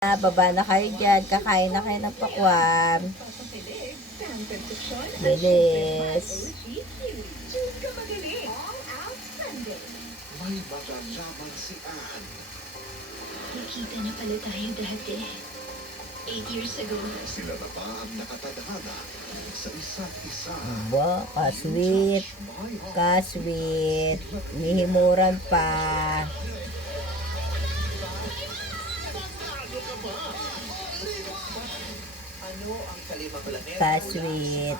Baba na kayo dyan. Kakain na kayo ng pakwan. Bilis. May magalaman si Anne. Nakita na pala tayo dati. 8 years ago. Sila na ba ang nakatadhana sa isa't isa? Ba, kasweet. Kasweet. Nihimuran pa. Ano ang kalimang planeta? Kasweet.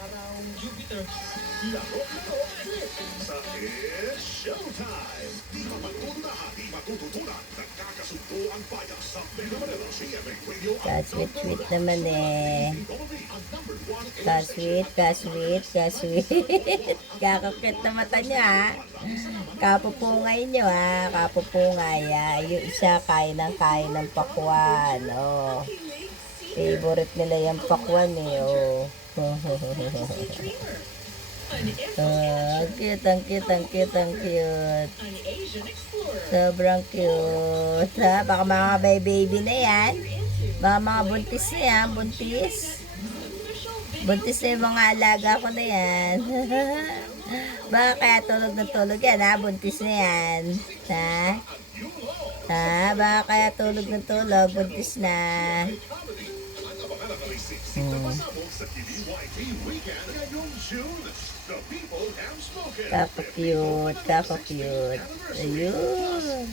Sa It's Showtime! Di mapagpuntahan, di matututunan. Nagkakasundo ang bayan sa Mega Manila CMA Radio. Kasweet-sweet naman eh. Kasweet, kasweet, kasweet. Kakakit na mata nyo ha. Kapupungay nyo ha. Kapupungay ha. Yung isa kain ng pakwan. Oh. Favorite nila yung pakwan eh. Oh. Ang cute. Sobrang cute. Ha? Baka mga baby na yan. Baka mga buntis na yan. Buntis na yung mga alaga ko na yan. Baka kaya tulog yan ha. Buntis na yan. Ha? Baka kaya tulog, buntis na. Kako-cute. Ayun.